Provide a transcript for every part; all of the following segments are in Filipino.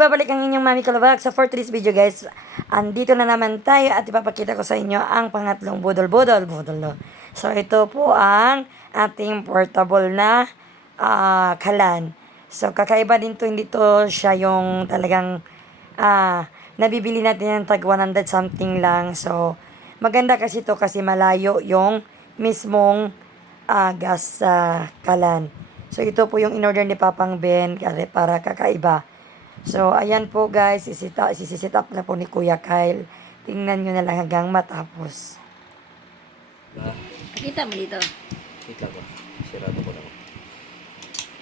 Magbabalik ang inyong Mami Kalabak. So for today's video guys, andito na naman tayo at ipapakita ko sa inyo ang pangatlong budol-budol. No? So ito po ang ating portable na kalan. So kakaiba din to, hindi to siya yung talagang nabibili natin yung tag 100 something lang. So maganda kasi to kasi malayo yung mismong gas sa kalan. So ito po yung in-order ni Papang Ben para kakaiba. So, ayan po guys, isisit up na po ni Kuya Kyle. Tingnan nyo na lang hanggang matapos. Kita mo dito. Kita ko. Sirado ko lang.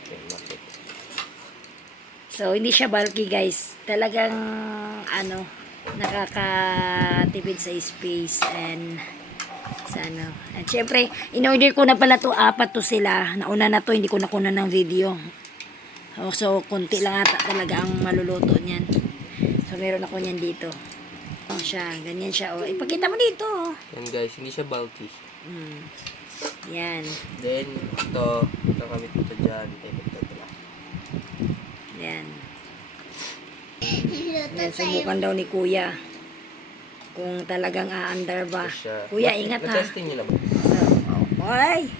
Okay, masik. So, hindi siya bulky guys. Talagang, nakakatipid sa space and sa ano. At syempre, in-order ko na pala to, 4 to sila. Nauna na to, hindi ko nakuna ng video. So, konti lang ata talaga ang maluluto niyan. So, meron ako niyan dito. Siya, ganyan siya. Ipakita mo dito. Yan guys, hindi siya bulky. Yan. Then, ito, kakabit ito dyan. Ito lang. Yan. Yan, subukan daw ni Kuya. Kung talagang aandar ba. Kuya, ingat ha. Na-testing nyo na ba? So, oy!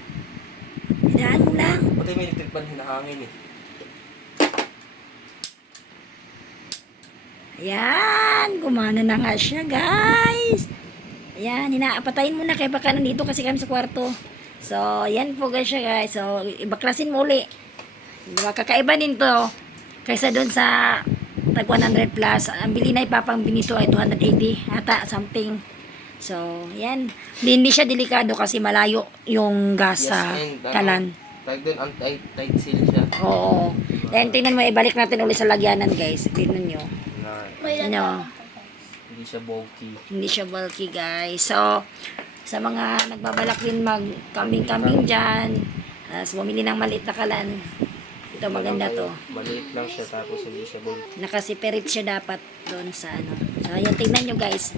Hinaan mo lang. Pati may electric pan hinahangin eh. Ayan, gumana na nga siya, guys. Ayan, patayin mo na kaya baka nandito kasi kami sa kwarto. So, ayan po guys siya, guys. So, ibaklasin mo uli. Kakaiba din to. Kaysa doon sa tag 100 plus. Ang bili na ipapang binito ay 280 ata, something. So, ayan. Hindi siya delikado kasi malayo yung gas sa kalan. Tag doon, ang tight seal siya. Oo. Then, tingnan mo, ibalik natin ulit sa lagyanan, guys. Tingnan nyo. Hindi siya bulky. Hindi siya bulky guys. So, sa mga nagbabalak din mag-camping-camping dyan, bumili ng maliit na kalan. Ito maganda to. Maliit lang siya tapos hindi siya bulky. Nakasiperate siya dapat doon sa ano. So, ayan, tingnan nyo guys.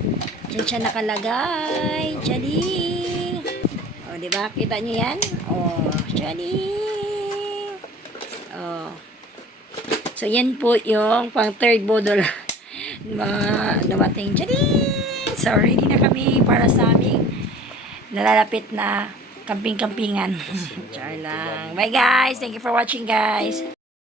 Diyan siya nakalagay. Tiyading! O, diba? Kita nyo yan? O, tiyading! O. So, yan po yung pang third bodol. Dumating dyan. So, ready na kami para sa aming nalalapit na camping-campingan. Char lang. Bye guys. Thank you for watching guys.